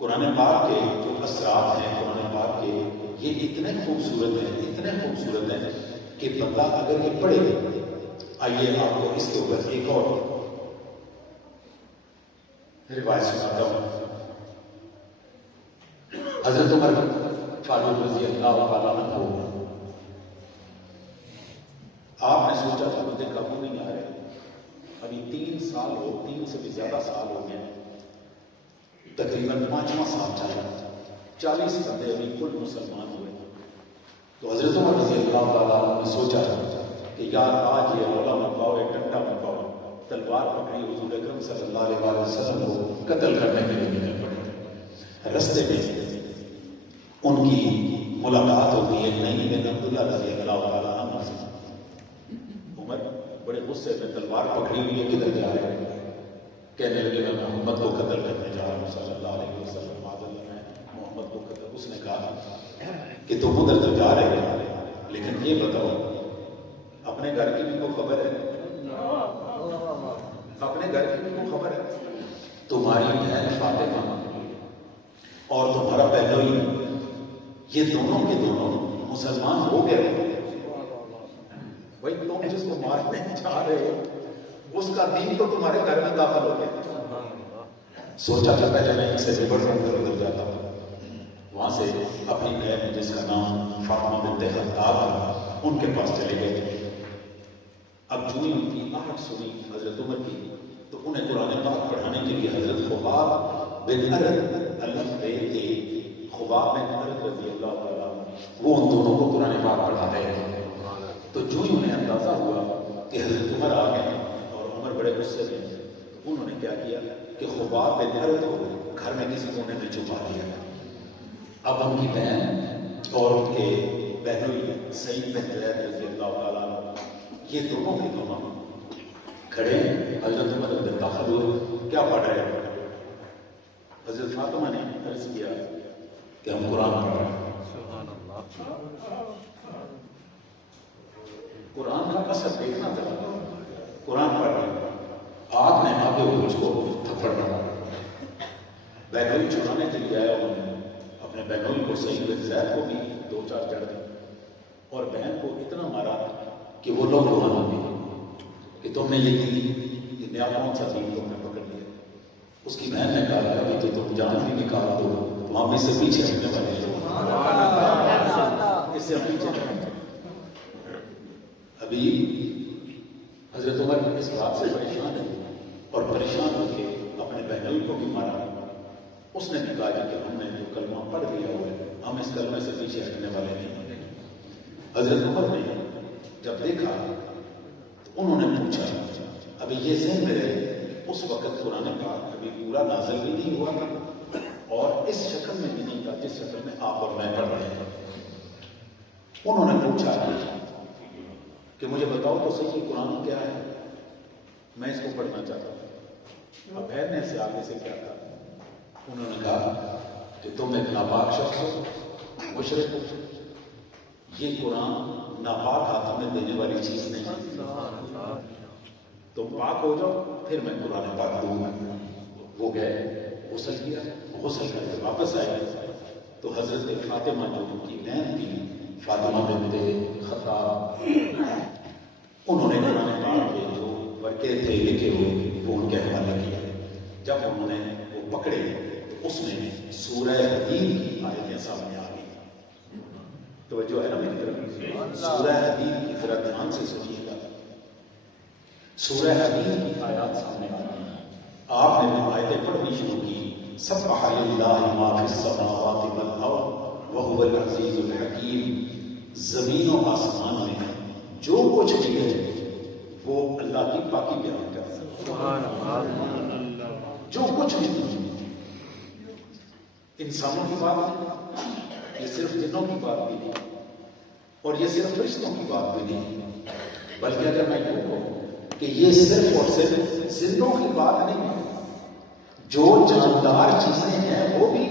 قرآن پاک کے جو اثرات ہیں قرآن پاک کے یہ اتنے خوبصورت ہیں کہ بندہ اگر یہ پڑھے. آئیے آپ کو اس کے اوپر ایک اور روایت سناتا ہوں. حضرت عمر فاروق رضی اللہ تعالیٰ عنہ آپ نے سوچا تھا مجھے قابو نہیں آ رہے. ابھی 3 سے بھی زیادہ سال ہو گئے, تقریباً 5واں سال چلا, 40 بندے ابھی کل مسلمان ہوئے. تو حضرت عمر رضی اللہ تعالیٰ عنہ نے سوچا کہ یار آج یہ رولا منواؤ, ایک ڈنڈا منواؤ, تلوار پکڑی, حضور اکرم صلی اللہ علیہ وسلم کو قتل کرنے کے لیے نکل پڑے. رستے میں ان کی ملاقات ہوتی ہے نئی بن عبداللہ رضی اللہ تعالیٰ عنہ سے. عمر بڑے غصے میں تلوار پکڑی ہوئی ہے, کدھر جا رہے ہیں؟ کہنے لگے میں محمد کو قتل کرنے جا رہا ہوں صلی اللہ علیہ وسلم. محمد کو قتل. اس نے کہا کہ تم ادھر تو جا رہے ہو, لیکن یہ بتاؤ اپنے گھر کی بھی کو خبر ہے؟ اپنے گھر کی بھی کو خبر ہے؟ تمہاری بہن فاطمہ اور تمہارا بہنوئی, یہ دونوں کے دونوں مسلمان ہو گئے. بھائی تم جس کو مارنے جا رہے ہو اس کا دین تو تمہارے گھر میں داخل ہو گیا. سوچا تھا پہلے میں ان سے ربڑ کر ادھر جاتا ہوں. وہاں سے اپنی بہن جس کا نام فاطمہ بنت خطاب تھا ان کے پاس چلے گئے. اب جو ہی ان کی آہٹ سنی حضرت عمر کی تو انہیں قرآن پاک پڑھانے کے لیے حضرت خباب بن ارد اللہ گئے تھے. خباب بن ارد رضی اللہ تعالیٰ وہ ان دونوں کو قرآن پاک پڑھا رہے تھے. تو جو ہی انہیں اندازہ ہوا کہ حضرت عمر آ گئے اور عمر بڑے غصے میں, انہوں نے کیا کیا کہ خباب بن ارد کو گھر میں کسی کونے میں چھپا دیا. اب ان کی بہن اور ان کے بہنوئی سعید بن زید رضی اللہ تعالیٰ یہ دونوں کے دونوں کھڑے ہیں. حضرت عمر اندر داخل ہوئے, کیا پڑھ رہے ہیں؟ حضرت فاطمہ نے عرض کیا کہ ہم قرآن پڑھ رہے ہیں. قرآن کا اثر دیکھنا تھا. قرآن پڑھ رہے ہیں, آپ نے آگے مجھ کو تھپڑ مارا. بہنوئی چھڑانے کے لیے آیا, انہوں نے اپنے بہنوئی کو سعید بن زید کو بھی 2-4 جڑ دی اور بہن کو اتنا مارا کہ وہ لوگ روحان ہو گئے کہ تم نے یہ نیا کون سا دین تم نے پکڑ لیا. اس کی بہن نے کہا ابھی تو تم جان بھی نکال دو تو ہم اس سے پیچھے ہٹنے والے ہیں, اس سے ہم پیچھے ہٹیں. ابھی حضرت عمر اس بات سے پریشان ہے اور پریشان ہو کے اپنے بہنوئی کو بھی مارا. اس نے بھی کہا کہ ہم نے جو کلمہ پڑھ لیا ہوا ہے ہم اس کلمے سے پیچھے ہٹنے والے نہیں. حضرت عمر نے جب دیکھا تو انہوں نے پوچھا, ابھی یہ ذہن میں رہے اس وقت قرآن پاک ابھی پورا نازل بھی نہیں ہوا تھا اور اس شکل میں بھی نہیں تھا جس شکل میں آپ اور میں پڑھ رہے ہیں. انہوں نے پوچھا کہ مجھے بتاؤ تو صحیح قرآن کیا ہے, میں اس کو پڑھنا چاہتا ہوں. اب بہن نے سے آگے سے کیا کہا, انہوں نے کہا کہ تم ایک ناپاک شخص ہو, مشرک ہو. یہ قرآن ناپاک ہاتھوں میں دینے والی چیز نہیں. تم پاک ہو جاؤ پھر میں قرآن پاک دوں گا. وہ گئے, غسل کیا, غسل کر کے واپس آئے تو حضرت فاطمہ جو ان کی بہن تھی فاطمہ بنت خطاب, انہوں نے قرآن پاک کے جو ورقے تھے لکھے ہوئے وہ ان کے حوالے کیا. جب انہوں نے وہ پکڑے تو اس میں سورہ حدید کی آیتیں سامنے آ گئی. تو جو ہے نا میری طرف سورہ حدید کی ذرا دھیان سے سنیے گا. سورہ حدید کی آیات سامنے آ گئی. آپ نے جب آیتیں پڑھنی شروع کی, سبح للہ ما فی السماوات والارض وہو العزیز الحکیم, زمین و آسمان میں جو کچھ بھی ہے وہ اللہ کی پاکی بیان کرتا ہے. جو کچھ بھی انسانوں کی بات نہیں, یہ صرف جنوں کی بات بھی نہیں اور یہ صرف فرشتوں کی بات بھی نہیں, بلکہ اگر میں یوں کہوں کہ یہ صرف اور صرف زندوں کی بات نہیں ہے, جو جاندار چیزیں ہیں وہ بھی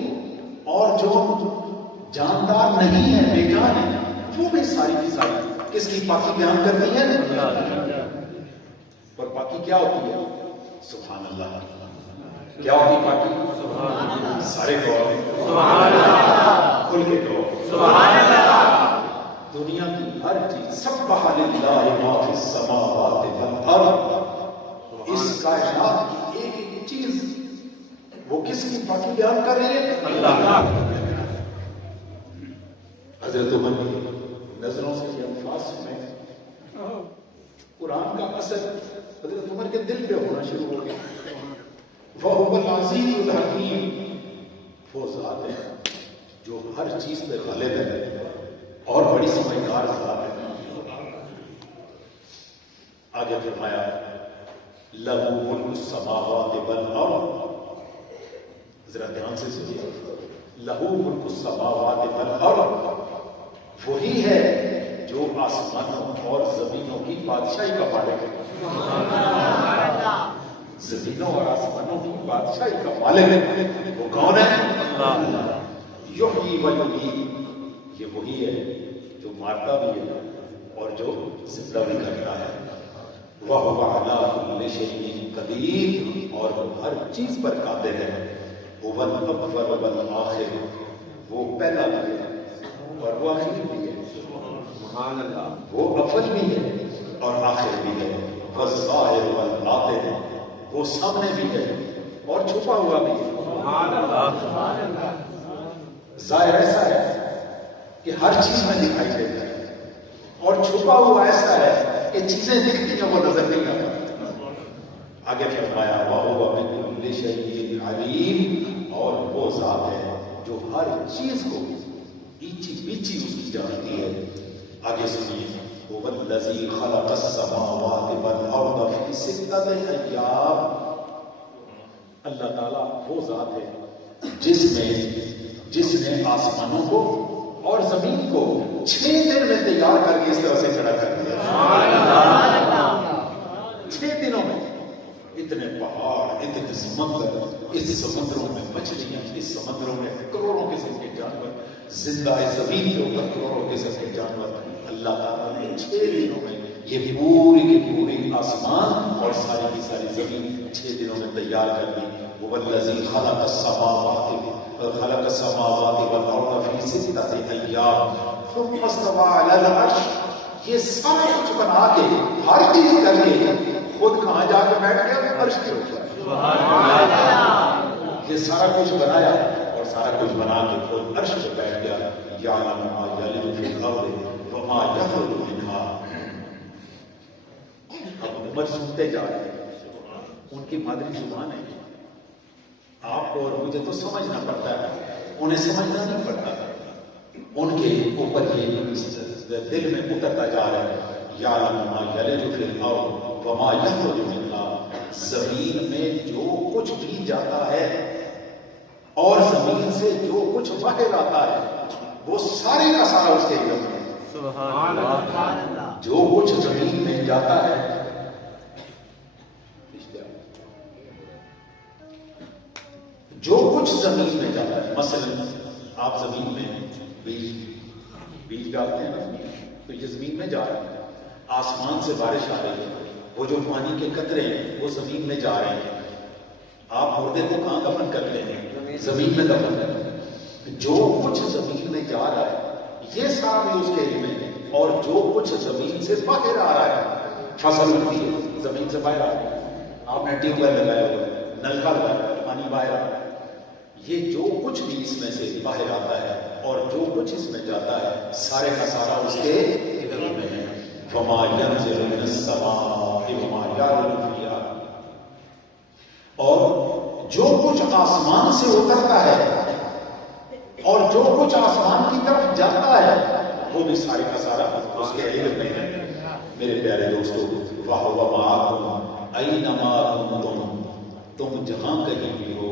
اور جو جاندار نہیں ہے بے جان ہے وہ بھی ساری کی ساری کس کی پاکی بیان کرتی ہے. اور پاکی کیا ہوتی ہے؟ سبحان اللہ. کیا ہوتی پاکی؟ سارے کو سبحان اللہ، کھل کے کہو سبحان اللہ۔ دنیا کی ہر چیز سبح للہ ما فی السماوات والارض، اس کائنات کی ایک ایک چیز وہ کس کی پاکی بیان کر رہے ہیں؟ اللہ کا۔ حضرت عمر کی نظروں سے یہ الفاظ سنے، قرآن کا اثر حضرت عمر کے دل پہ ہونا شروع ہو گیا۔ وَهُوَ الْعَزِيزُ الْحَكِيمُ، وہ ذات ہے جو ہر چیز پہ غالب ہے اور بڑی سمجھدار ذات ہے۔ آگے فرمایا لَهُ مُلْكُ السَّمَاوَاتِ وَالْأَرْضِ، ذرا دھیان سے سنیے، لَهُ مُلْكُ السَّمَاوَاتِ وَالْأَرْضِ، وہی ہے جو آسمانوں اور زمینوں کی بادشاہی کا مالک ہے۔ زمینوں اور آسمانوں کی بادشاہی کا مالک ہے، وہ کون ہے؟ اللہ۔ یحیی و یمیت، یہ وہی ہے جو مارتا بھی ہے اور جو زندہ بھی کرتا ہے۔ وَهُوَ عَلَىٰ كُلِّ شَيْءٍ قَدِيرٌ، اور وہ ہر چیز پر قادر ہے۔ هُوَ الْأَوَّلُ وَالْآخِرُ، وہ پہلا بھی ہے اور وہ آخر بھی ہے، سبحان اللہ، وہ اول بھی ہے اور آخر بھی ہے۔ وَالظَّاهِرُ وَالْبَاطِنُ، وہ سامنے بھی ہے اور چھپا ہوا بھی ہے، سبحان اللہ۔ ظاہر ایسا ہے کہ ہر چیز میں دکھائی دیتا ہے اور چھپا ہوا ایسا ہے کہ چیزیں دکھتی ہیں وہ نظر نہیں آتا۔ آگے فرمایا وَهُوَ بِكُلِّ شَيْءٍ عَلِيمٌ، اور وہ ذات ہے جو ہر چیز کو ایچی بیچی اس کی جانتی ہے۔ آگے سنیے هُوَ الَّذِي خَلَقَ السَّمَاوَاتِ وَالْأَرْضَ فِي سِتَّةِ أَيَّامٍ، اللہ تعالیٰ وہ ذات ہے جس نے آسمانوں کو اور زمین کو 6 دن میں تیار کر کے اس طرح سے کھڑا کر دیا۔ 6 دنوں میں اتنے پہاڑ، اتنے سمندر، اس سمندروں میں مچھلیاں، اس سمندروں میں کروڑوں قسم کے جانور، زندہ زمین کے اوپر کروڑوں قسم کے جانور، اللہ تعالیٰ نے 6 دنوں میں یہ پوری کی پوری آسمان اور ساری کی ساری زمین 6 دنوں میں تیار کر دی۔ هُوَ الَّذِي خَلَقَ السَّمَاوَاتِ وَالْأَرْضَ فِي 6 أَيَّامٍ ثُمَّ اسْتَوَىٰ عَلَى الْعَرْشِ، یہ سارا کچھ بنا کے ہر چیز کر کے خود کہاں جا کے بیٹھ گیا؟ عرش کے اوپر۔ یہ سارا کچھ بنایا اور سارا کچھ بنا کے خود عرش پہ بیٹھ گیا۔ یعلم ما یلج فی الارض وما یخرج منها، اب عمر سنتے جا رہے ہیں، ان کی مادری زبان ہے، آپ کو اور مجھے تو سمجھنا پڑتا ہے، انہیں سمجھنا نہیں پڑتا، ان کے اوپر یہ دل میں اترتا جا رہا ہے۔ یعلم ما یلج فی الارض وما یخرج منها، زمین میں جو کچھ بھی جاتا ہے اور زمین سے جو کچھ باہر آتا ہے وہ سارے کا سارا اس کے علم میں، سبحان اللہ۔ جو کچھ زمین میں جاتا ہے، جو کچھ زمین میں جاتا ہے، مثلا آپ زمین میں بیج ڈالتے ہیں نا، تو یہ زمین میں جا رہے ہیں، آسمان سے بارش آ رہی ہے، وہ جو پانی کے قطرے ہیں وہ زمین میں جا رہے ہیں، آپ مردے کو کہاں دفن کرتے ہیں؟ زمین میں دفن کرتے ہیں۔ جو کچھ زمین میں جا رہا ہے یہ سارا بھی اس کے علم میں ہے، اور جو کچھ زمین سے باہر آ رہا ہے، فصل ہوتی ہے زمین سے باہر آ رہی ہے، آپ نے ٹیوب ویل لگایا ہوا ہے، نلکا لگایا ہوا ہے، پانی باہر آ رہا ہے، یہ جو کچھ بھی اس میں سے باہر آتا ہے اور جو کچھ اس میں جاتا ہے سارے کا سارا اس کے علم میں ہے۔ وَمَا يَنزِلُ مِنَ السَّمَاءِ وَمَا يَعْرُجُ فِيهَا، اور جو کچھ آسمان سے اترتا ہے اور جو کچھ آسمان کی طرف جاتا ہے وہ بھی سارے کا سارا اس کے علم میں ہے۔ میرے پیارے دوستو، وَهُوَ مَعَكُمْ أَيْنَمَا كُنتُمْ، تم جہاں کہیں بھی ہو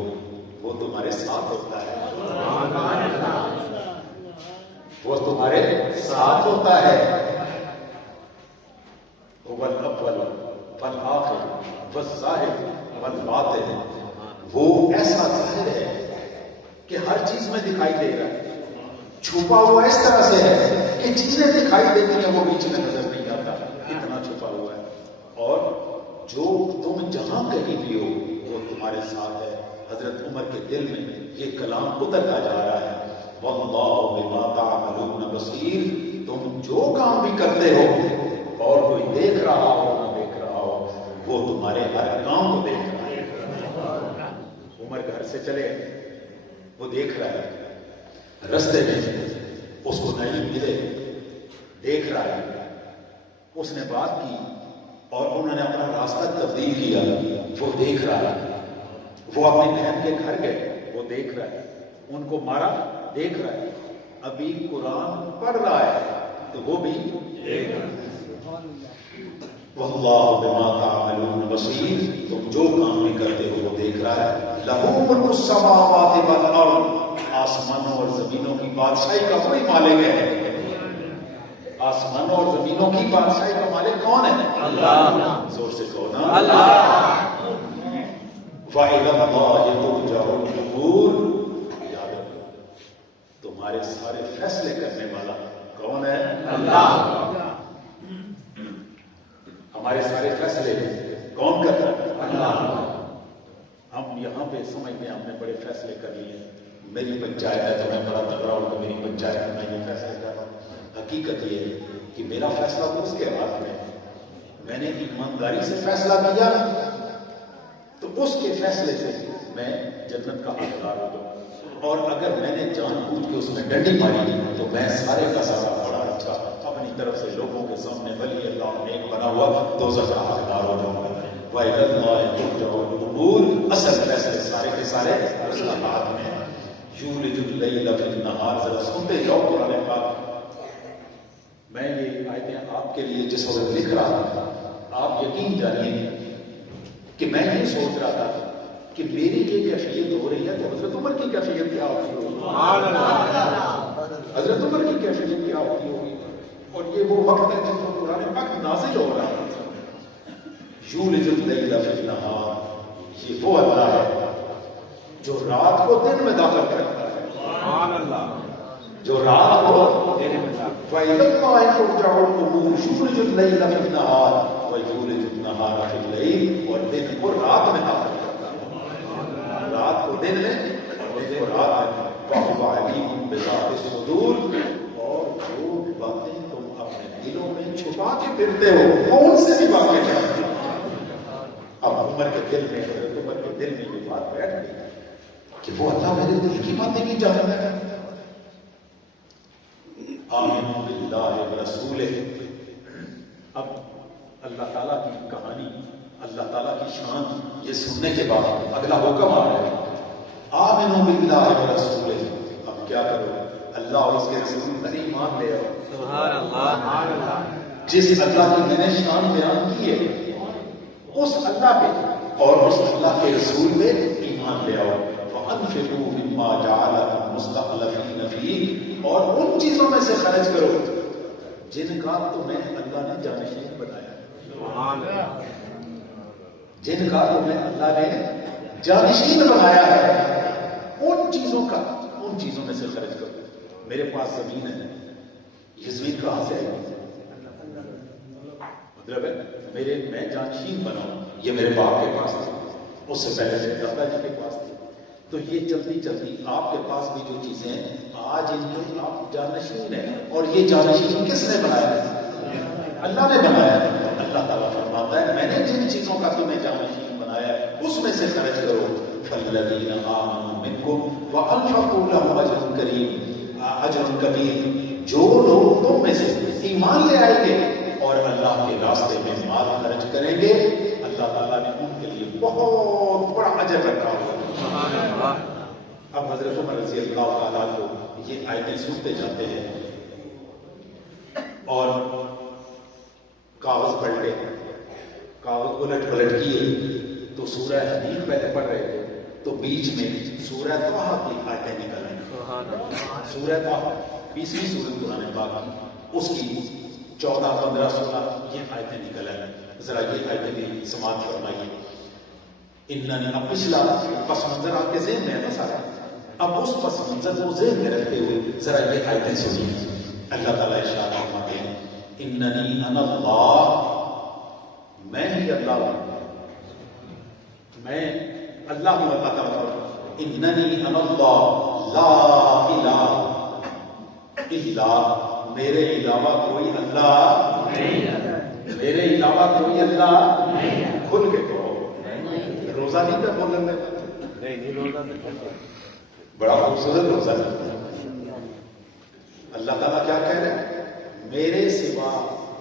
وہ تمہارے ساتھ ہوتا ہے، وہ تمہارے ساتھ ہوتا ہے۔ هُوَ الْأَوَّلُ وَالْآخِرُ وَالظَّاهِرُ وَالْبَاطِنُ، وہ ایسا ظاہر ہے کہ ہر چیز میں دکھائی دے رہا ہے، چھپا ہوا اس طرح سے ہے کہ چیزیں دکھائی دیتی ہیں وہ بیچ میں نظر نہیں آتا، اتنا چھپا ہوا ہے، اور جو تم جہاں کہیں بھی ہو وہ تمہارے ساتھ ہے۔ حضرت عمر کے دل میں یہ کلام اترتا جا رہا ہے، واللہ بما تعملون بصیر، تم جو کام بھی کرتے ہو اور کوئی دیکھ رہا ہو نہ دیکھ رہا ہو، وہ تمہارے ہر کام کو دیکھ رہا ہے۔ عمر گھر سے چلے، وہ دیکھ رہا ہے، رستے میں اس کو نہیں ملے، دیکھ رہا ہے، اس نے بات کی اور انہوں نے اپنا راستہ تبدیل کیا، وہ دیکھ رہا ہے، وہ اپنی بہن کے گھر گئے، وہ دیکھ رہا ہے، ان کو مارا، دیکھ رہا ہے، ابھی قرآن پڑھ رہا ہے تو وہ بھی دیکھ رہا ہے۔ واللہ بما تعملون بصیر، تم جو کام بھی کرتے ہو وہ دیکھ رہا ہے۔ لہ ملک السماوات والارض، آسمانوں اور زمینوں کی بادشاہی کا کوئی مالک ہے؟ آسمانوں اور زمینوں کی بادشاہی کا مالک کون ہے؟ اللہ۔ زور سے کہو نا، اللہ۔ وَإِلَى اللَّهِ تُرْجَعُ الْأُمُورُ، یاد رکھو تمہارے سارے فیصلے کرنے والا کون ہے؟ اللہ۔ ہمارے سارے فیصلے کون کرتا ہے؟ اللہ۔ ہم یہاں پہ سمجھتے ہیں ہم نے بڑے فیصلے کر لیے، میری پنچایت ہے تو میں بڑا تگڑا ہوں تو میری پنچایت میں یہ فیصلے کر رہا ہوں۔ حقیقت یہ ہے کہ میرا فیصلہ تو اس کے ہاتھ میں ہے، میں نے ایمانداری سے فیصلہ کیا تو اس کے فیصلے سے میں جنت کا حقدار ہو جاؤں، اور اگر میں نے جان بوجھ کے اس میں ڈنڈی ماری تو میں سارے کا سارا بڑا اچھا اپنی طرف سے لوگوں کے سامنے ولی اللہ نیک بنا ہوا دوزخ کا حقدار ہو جاؤں گا۔ وَإِلَى اللَّهِ تُرْجَعُ الْأُمُورُ، اصل فیصلے سارے کے سارے اس کے ہاتھ میں ہیں۔ یولج اللیل فی النہار، ذرا سنتے جاؤ قرآن پاک۔ میں یہ آیتیں آپ کے لیے جس وقت لکھ رہا تھا، آپ یقین جانیے کہ میں یہ سوچ رہا تھا کہ میری یہ کیفیت ہو رہی ہے تو حضرت عمر کی کیفیت کیا ہوتی ہوگی، حضرت عمر کی کیفیت کیا ہوتی ہوگی، اور یہ وہ وقت ہے جس وقت قرآن پاک نازل ہو رہا ہے۔ یولج اللیل فی النہار، یہ وہ اللہ ہے جو رات کو دن میں داخل کرتا ہے، جو رات کو دن میں داخل۔ وَإِلَى اللَّهِ تُرْجَعُ الْأُمُورُ یولج اللیل فی النہار وَیولج النہار فی اللیل، اور دن کو رات میں داخل کرتا ہے، رات کو دن میں اور دن کو رات میں۔ وَهُوَ عَلِيمٌ بِذَاتِ الصُّدُورِ، اور جو باتیں تم اپنے دلوں میں چھپا کے پھرتے ہو وہ ان سے بھی واقف ہے۔ اب عمر کے دل میں، حضرت عمر کے دل میں یہ بات بیٹھ گئی کہ وہ اللہ میرے دل کی باتیں بھی جانتا ہے۔ آمنوا باللہ ورسولہ، اب اللہ تعالیٰ کی کہانی، اللہ تعالیٰ کی شان یہ سننے کے بعد اگلا حکم آ رہا ہے، آمنوا باللہ ورسولہ۔ اب کیا کرو؟ اللہ اور اس کے رسول پر ایمان لے آؤ۔ سبحان اللہ۔ جس اللہ کی میں نے شان بیان کی ہے اس اللہ پہ اور اس اللہ کے رسول پہ ایمان لے آؤ۔ وَأَنفِقُوا مِمَّا جَعَلَكُمْ مُسْتَخْلَفِينَ فِيهِ، اور ان چیزوں میں سے خرچ کرو جن کا تمہیں اللہ نے جانشین بنایا، جن کا تمہیں اللہ نے جانشین بنایا ہے، ان چیزوں میں سے خرچ کرو۔ میرے پاس زمین ہے، یہ زمین کہاں سے آئی؟ مطلب ہے میں جانشین بناؤں، یہ میرے باپ کے پاس تھی، اس سے پہلے میرے دادا جی کے پاس تھی، تو یہ چلتی چلتی آپ کے پاس بھی جو چیزیں ہیں آج ان کے آپ جانشین ہیں، اور یہ جانشین کس نے بنایا ہے؟ اللہ نے بنایا ہے۔ اللہ تعالیٰ فرماتا ہے میں نے جن چیزوں کا تمہیں جانشین بنایا ہے اس میں سے خرچ کرو۔ فَالَّذِينَ آمَنُوا مِنكُمْ وَأَنفَقُوا لَهُمْ أَجْرٌ كَبِيرٌ، جو لوگ تم میں سے ایمان لے آئیں گے اور اللہ کے راستے میں مال خرچ کریں گے، اللہ تعالیٰ نے ان کے لیے بہت بڑا اجر رکھا ہوا ہے۔ اب حضرت عمر رضی اللہ تعالیٰ کو یہ آیتیں سنتے جاتے ہیں اور کاغذ پلٹے، کاغذ الٹ پلٹ کیے تو سورہ حدید پہلے پڑھ رہے تھے تو بیچ میں سورہ طٰہٰ کی آیتیں نکل رہی ہیں۔ سورہ طٰہٰ 20ویں سورۃ قرآن پاک کی، اس کی 14، 15، 16 یہ آیتیں نکل رہی ہیں۔ ذرا یہ آیتیں بھی سماعت فرمائیے۔ اب پچھلا پس منظر آپ کے ذہن میں ہے نا سارا، اب اس پس منظر کو ذہن میں رکھتے ہوئے ذرا یہ آیتیں سنیے۔ اللہ تعالیٰ ارشاد فرماتے ہیں اننی انا اللہ، میں ہی اللہ ہوں، میں اللہ ہوں اللہ تعالیٰ اننی انا اللہ لا الہ الا میرے علاوہ کوئی اللہ نہیں، میرے علاوہ کوئی اللہ نہیں، کھل کے کہو، روزہ نہیں تھا بولنے نہیں، روزہ بڑا خوبصورت روزہ نہیں، اللہ تعالیٰ کیا کہہ رہے ہیں؟ میرے سوا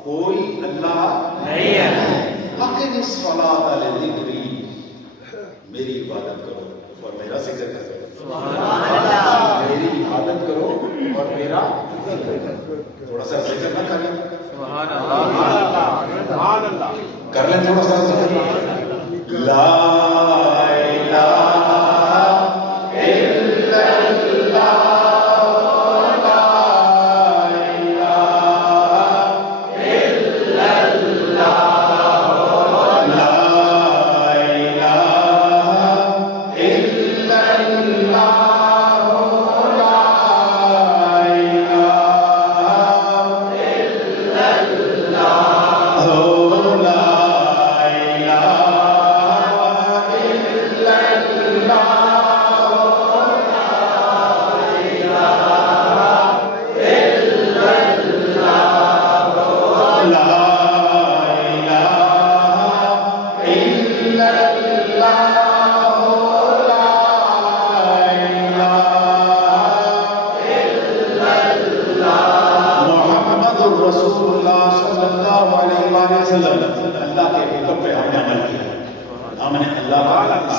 کوئی اللہ نہیں ہے، اقم الصلاۃ لذکری، میری عبادت کرو اور میرا ذکر کرو، میری عبادت کرو اور میرا تھوڑا سا ذکر نہ کریں، کر لیں تھوڑا سا ذکر، لا الہ الا اللہ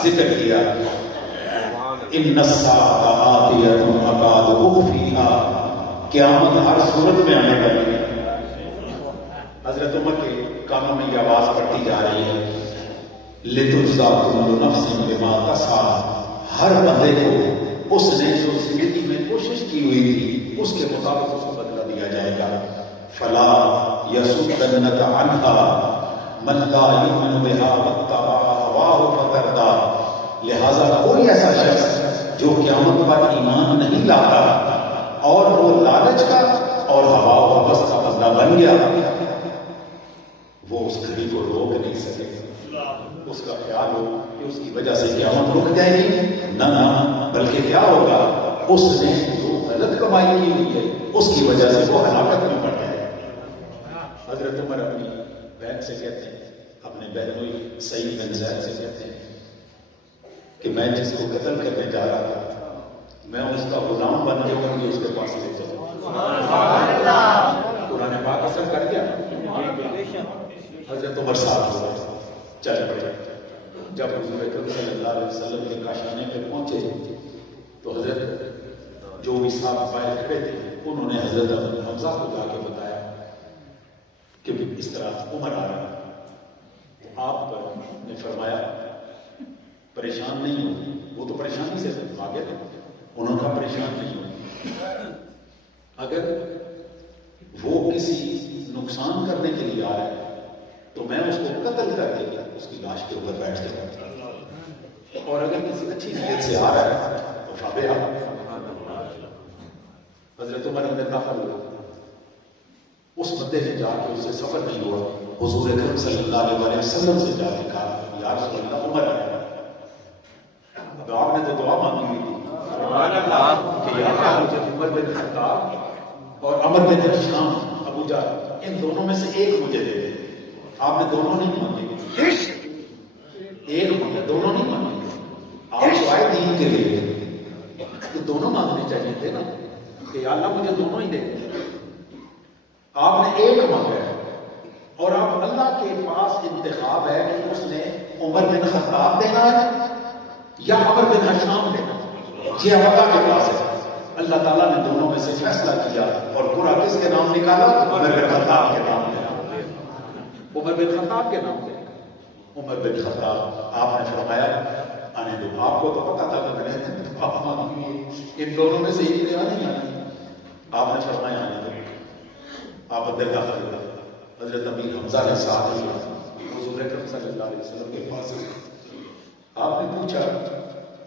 ذکر کیا، ان الساعۃ آتیۃ اکاد اخفیھا، قیامت ہر صورت میں آنے والی ہے۔ حضرت عمر کے کانوں میں یہ آواز پڑتی جا رہی ہے، لتجزی کل نفس بما تسعی، ہر بندے کو اس نے جو زندگی میں کوشش کی ہوئی تھی اس کے مطابق اس کو بدلہ دیا جائے گا، فلا یصدنک عنھا من لا یؤمن بها واتبع ہواہ فتردی، لہذا کوئی ایسا شخص جو قیامت پر ایمان نہیں لاتا اور وہ لالچ کا اور ہوا و ہوس کا بندہ بن گیا، وہ اس گھڑی کو روک نہیں سکے، اس کا خیال ہو کہ اس کی وجہ سے قیامت رک جائے گی، نہ بلکہ کیا ہوگا، اس نے جو غلط کمائی کی ہوئی ہے اس کی وجہ سے وہ ہلاکت میں پڑ جائے۔ حضرت عمر اپنی بہن سے کہتے ہیں، اپنے بہنوئی سعید بن زید سے کہتے ہیں کہ میں جس کو قتل کرنے جا رہا تھا میں اس کا غلام بن کے کر کے اس کے پاس لے جاؤں۔ قرآن پاک اثر کر گیا، حضرت عمر صاحب ہوا چل پڑے۔ جب حضور اکرم صلی اللہ علیہ وسلم کے کاشانے پہ پہنچے تو حضرت جو بھی صاحب باہر کھڑے تھے انہوں نے حضرت حمزہ کو جا کے بتایا کہ اس طرح عمر آ رہا ہے، تو آپ نے فرمایا پریشان نہیں ہو، وہ تو پریشانی سے آگے تھے، انہوں نے کہا پریشان نہیں ہو، اگر وہ کسی نقصان کرنے کے لیے آ رہا ہے تو میں اس کو قتل کر کے اس کی لاش کے اوپر بیٹھ جاؤں، اور اگر کسی اچھی نیت سے آ رہا ہے تو فابہا۔ حضرت عمر نے داخل ہوا، اس بندے نے جا کے اس سے سفر نہیں ہوا، حضور اکرم صلی اللہ علیہ وسلم سے جا کے کہا یا رسول اللہ عمر آیا۔ اب آپ نے تو دعا مانگی ہوئی تھی کہ یا اللہ مجھے عمر بن خطاب اور عمر بن ہشام ابو جہل ان دونوں میں سے ایک مجھے دے دے۔ آپ نے دونوں نہیں مانگے، ایک مانگا، دونوں نہیں مانگے۔ آپ تو آئے دین کے لیے تو دونوں مانگنے چاہیے تھے نا کہ یا اللہ مجھے دونوں ہی دے دے۔ آپ نے ایک مانگا ہے اور آپ اللہ کے پاس انتخاب ہے کہ اس نے عمر بن خطاب دینا ہے یا عمر بن ہشام دینا، یہ اللہ کے پاس ہے۔ اللہ تعالیٰ نے دونوں میں سے فیصلہ کیا اور پورا کس کے نام نکالا؟ عمر بن خطاب کے نام نکالا، عمر بن خطاب کے نام نکالا۔ عمر بن خطاب آپ نے فرمایا آنے دو، آپ کو تو پتا تھا کہ ان دونوں میں سے ایک دینا نہیں آنا، آپ نے فرمایا آنے دو۔ آپ اندر داخل ہوئے، حضرت امیر حمزہ نے ساتھ لیا، حضور اکرم صلی اللہ علیہ وسلم کے پاس آپ نے پوچھا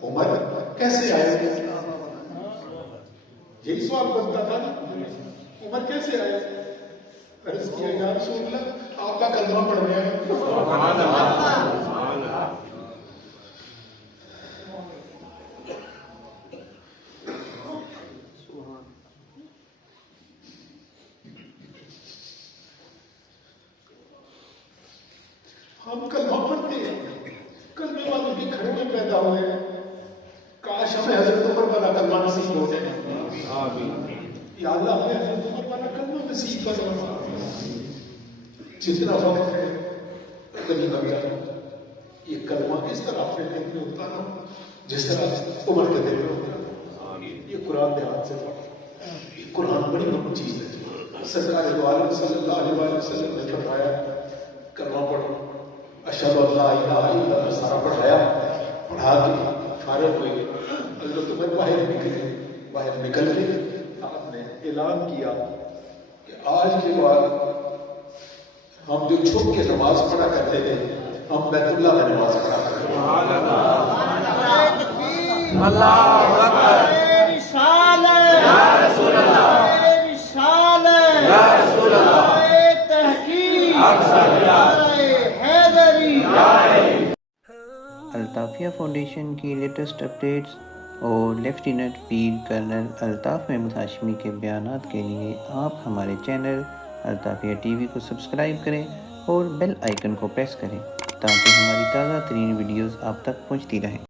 عمر کیسے آئے؟ یہی سوال بنتا تھا نا، عمر کیسے آئے؟ عرض کیا یا رسول اللہ آپ کا کلمہ پڑھ رہے ہیں۔ ہم کلمہ پڑھتے ہیں، کلمے والوں کے گھر میں پیدا ہوئے ہیں، کاش ہمیں حضرت عمر والا کلمہ نصیب ہو جائے۔ یا اللہ ہمیں حضرت عمر والا کلمہ نصیب کرو۔ جتنا وقت ہے کبھی کبھی یہ کلمہ اس طرح اپنے دل میں اتارا جس طرح عمر کے دل میں اتارا۔ یہ قرآن دھیان سے پڑھو، یہ قرآن بڑی اہم چیز ہے۔ سرکار دو عالم صلی اللہ علیہ وسلم نے فرمایا کلمہ پڑھو، اشہد ان لا الہ الا اللہ سارا پڑھایا، پڑھا کے فارغ ہوئے، حضرت عمر باہر نکل کے آپ نے اعلان کیا کہ آج کے بعد ہم جو چھپ کے نماز پڑھا کرتے تھے ہم بیت اللہ میں نماز پڑھا کرتے ہیں۔ اللہ اکبر، رسالت یا رسول اللہ، رسالت یا رسول اللہ، تحقیق اکثریت، حیدری۔ الطافیہ فاؤنڈیشن کی لیٹسٹ اپڈیٹس اور لیفٹیننٹ پیر کرنل الطاف محمود ہاشمی کے بیانات کے لیے آپ ہمارے چینل الطافیہ ٹی وی کو سبسکرائب کریں اور بیل آئیکن کو پریس کریں تاکہ ہماری تازہ ترین ویڈیوز آپ تک پہنچتی رہیں۔